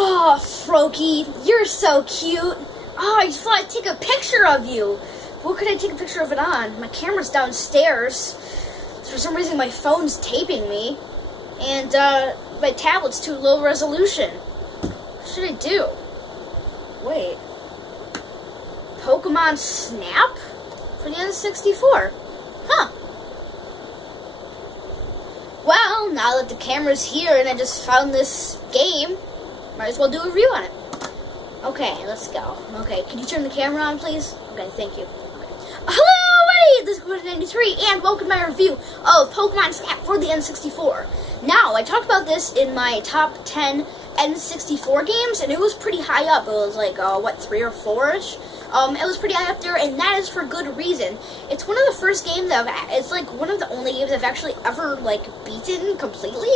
Oh, Froakie, you're so cute. Oh, I just thought I'd take a picture of you. What could I take a picture of it on? My camera's downstairs. For some reason, my phone's taping me. And my tablet's too low resolution. What should I do? Wait. Pokemon Snap? For the N64. Huh. Well, now that the camera's here and I just found this game, might as well do a review on it. Okay, let's go. Okay, can you turn the camera on, please? Okay, thank you. Okay. Hello, this is Code93, and welcome to my review of Pokemon Snap for the N64. Now, I talked about this in my top 10 N64 games, and it was pretty high up. It was like, 3 or 4-ish? It was pretty high up there, and that is for good reason. It's one of the first games that it's like one of the only games I've actually ever, like, beaten completely.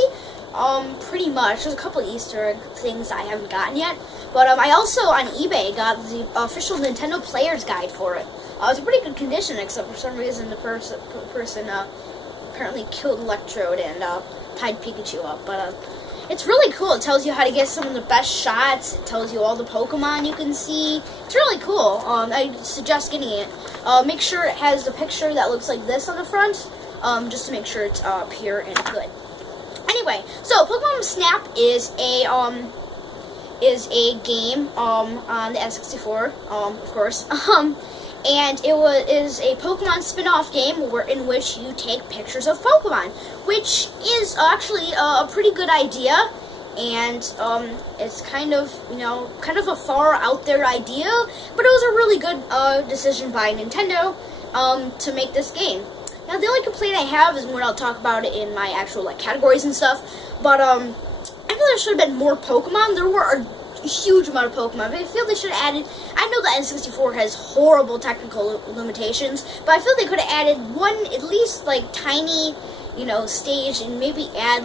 Pretty much. There's a couple of Easter egg things I haven't gotten yet. But, I also, on eBay, got the official Nintendo Player's Guide for it. It's in pretty good condition, except for some reason the person apparently killed Electrode and, tied Pikachu up. But, it's really cool. It tells you how to get some of the best shots. It tells you all the Pokemon you can see. It's really cool. I suggest getting it. Make sure it has the picture that looks like this on the front, just to make sure it's pure and good. Anyway, so Pokemon Snap is a game on the N64, of course. And it is a Pokemon spin-off game in which you take pictures of Pokemon, which is actually a pretty good idea, and it's kind of a far out there idea, but it was a really good decision by Nintendo to make this game. Now, the only complaint I have is when I'll talk about it in my actual categories and stuff, but I feel there should have been more Pokemon. There were a huge amount of Pokemon. I feel they should have added, I know the N64 has horrible technical limitations, but I feel they could have added one, at least, tiny, stage, and maybe add,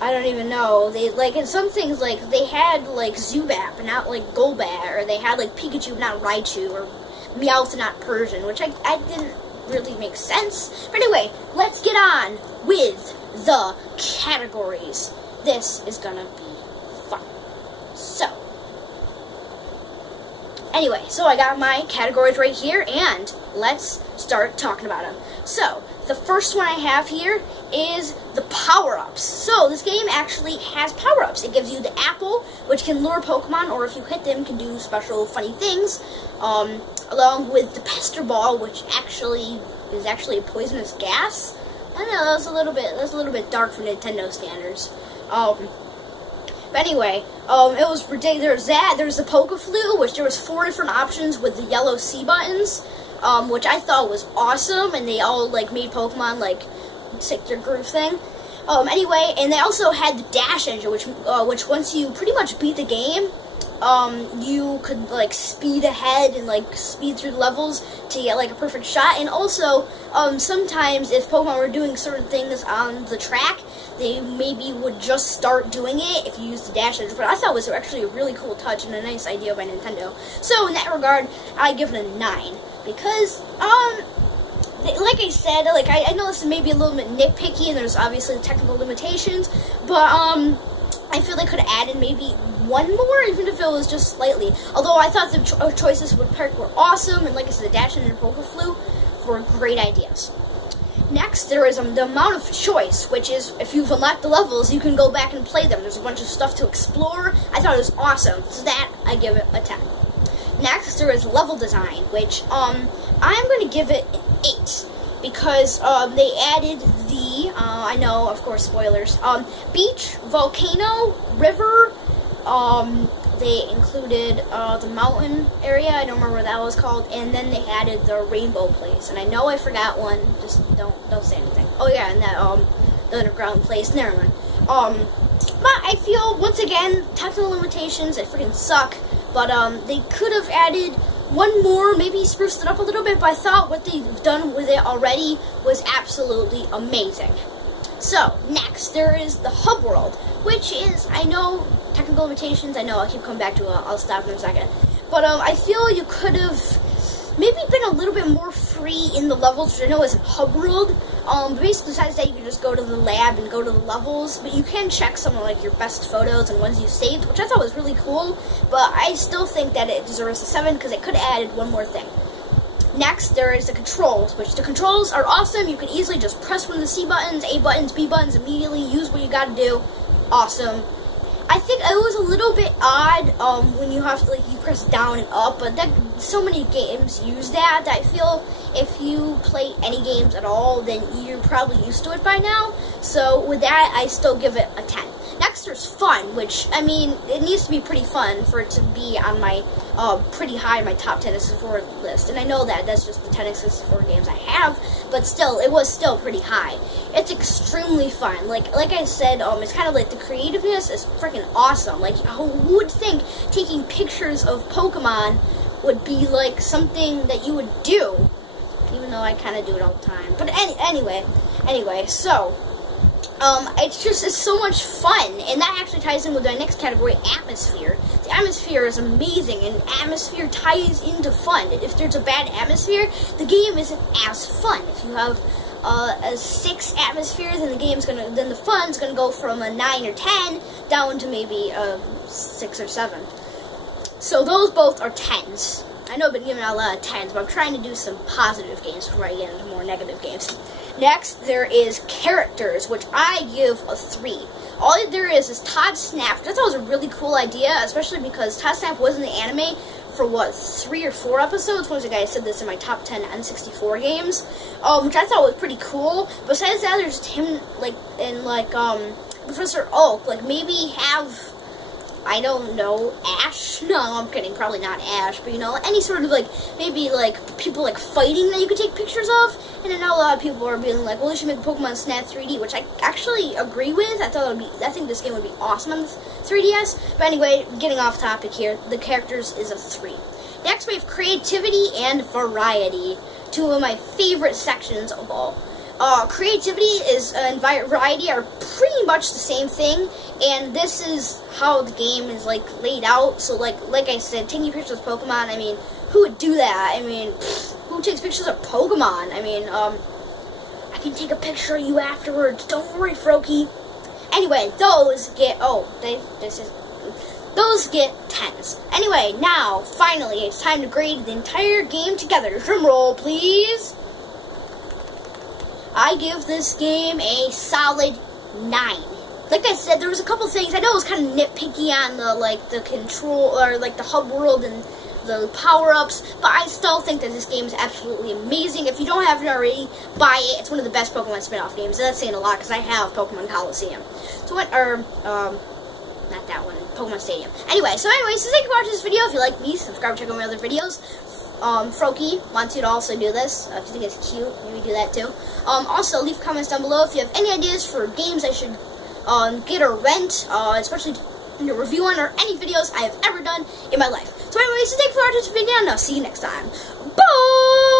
I don't even know, they, in some things, they had, Zubat, but not, Golbat, or they had, Pikachu, not Raichu, or Meowth, not Persian, which I didn't really make sense. But anyway, let's get on with the categories. This is gonna be fun. So, anyway, so I got my categories right here, and let's start talking about them. So, the first one I have here is the power-ups. So, this game actually has power-ups. It gives you the apple, which can lure Pokemon, or if you hit them, can do special funny things, along with the Pester Ball, which is actually a poisonous gas. I know, that's a little bit dark for Nintendo standards. But anyway, it was ridiculous. There's the Pokeflu, which there was 4 different options with the yellow C buttons, which I thought was awesome, and they all made Pokemon take their groove thing. Anyway, and they also had the dash engine, which once you pretty much beat the game, you could speed ahead and speed through the levels to get a perfect shot. And also, sometimes if Pokemon were doing certain things on the track, they maybe would just start doing it if you use the dash engine. But I thought it was actually a really cool touch and a nice idea by Nintendo. So in that regard, I give it a 9 because like I said, I know this is maybe a little bit nitpicky and there's obviously technical limitations, but I feel they could have added maybe one more, even if it was just slightly. Although I thought the choices with Perk were awesome, and like I said, the Dash and Pokeflu were great ideas. Next, there is the amount of choice, which is if you've unlocked the levels, you can go back and play them. There's a bunch of stuff to explore. I thought it was awesome, so that I give it a 10. Next, there is level design, which I'm going to give it an 8. Because they added the, I know, of course, spoilers, beach, volcano, river, they included the mountain area, I don't remember what that was called, and then they added the rainbow place, and I know I forgot one, just don't say anything. Oh yeah, and that, the underground place, never mind. But I feel, once again, technical limitations, they freaking suck, but, they could have added one more, maybe spruced it up a little bit, but I thought what they've done with it already was absolutely amazing. So, next, there is the Hub World, which is, I know, technical limitations, I know, I'll keep coming back to it, I'll stop in a second. But, I feel you could have maybe been a little bit more free in the levels, which I know isn't hub world. But basically, besides that, you can just go to the lab and go to the levels. But you can check some of like your best photos and ones you saved, which I thought was really cool. But I still think that it deserves a 7 because I could have added one more thing. Next, there is the controls, which the controls are awesome. You can easily just press one of the C buttons, A buttons, B buttons immediately. Use what you got to do. Awesome. I think it was a little bit odd when you have to you press down and up, but so many games use that I feel if you play any games at all, then you're probably used to it by now. So with that, I still give it a 10. Next, there's fun, which, I mean, it needs to be pretty fun for it to be on my pretty high in my top 10 N64 list. And I know that's just the 10 N64 games I have, but still, it was still pretty high. It's extremely fun. Like I said, it's kind of like the creativeness is freaking awesome. Like, who would think taking pictures of Pokemon would be like something that you would do? Even though I kind of do it all the time. But anyway, so it's so much fun, and that actually ties in with my next category, atmosphere. The atmosphere is amazing, and atmosphere ties into fun. If there's a bad atmosphere, the game isn't as fun. If you have a 6 atmosphere, then the fun's gonna go from a 9 or 10 down to maybe a 6 or 7. So those both are 10s. I know I've been giving out a lot of 10s, but I'm trying to do some positive games before I get into more negative games. Next, there is characters, which I give a 3. All there is Todd Snap, which I thought was a really cool idea, especially because Todd Snap was in the anime for, 3 or 4 episodes. Once again, I said this in my top 10 N64 games, which I thought was pretty cool. Besides that, there's just him, Professor Oak, maybe have, I don't know, Ash? No, I'm kidding, probably not Ash, but any sort of maybe people fighting that you could take pictures of. And I know a lot of people are being like, well, they should make Pokemon Snap 3D, which I actually agree with. I think this game would be awesome on the 3DS. But anyway, getting off topic here, the characters is a 3. Next, we have creativity and variety, 2 of my favorite sections of all. Creativity and variety are pretty much the same thing, and this is how the game is laid out. So like I said, taking pictures of Pokemon, I mean, who would do that? I mean, who takes pictures of Pokemon? I mean, I can take a picture of you afterwards. Don't worry, Froakie. Anyway, those get those get 10s. Anyway, now finally it's time to grade the entire game together. Drum roll, please. I give this game a solid 9. Like I said, there was a couple things. I know it was kind of nitpicky on the control or the hub world and the power-ups, but I still think that this game is absolutely amazing. If you don't have it already, buy it. It's one of the best Pokemon spin-off games. And that's saying a lot because I have Pokemon Coliseum. So not that one, Pokemon Stadium. Anyway, so thank you for watching this video. If you like me, subscribe, check out my other videos. Froakie wants you to also do this. If you think it's cute, maybe do that too. Also, leave comments down below if you have any ideas for games I should get or rent, especially a review on, or any videos I have ever done in my life. So anyway, thank you for watching this video, and I'll see you next time. Bye!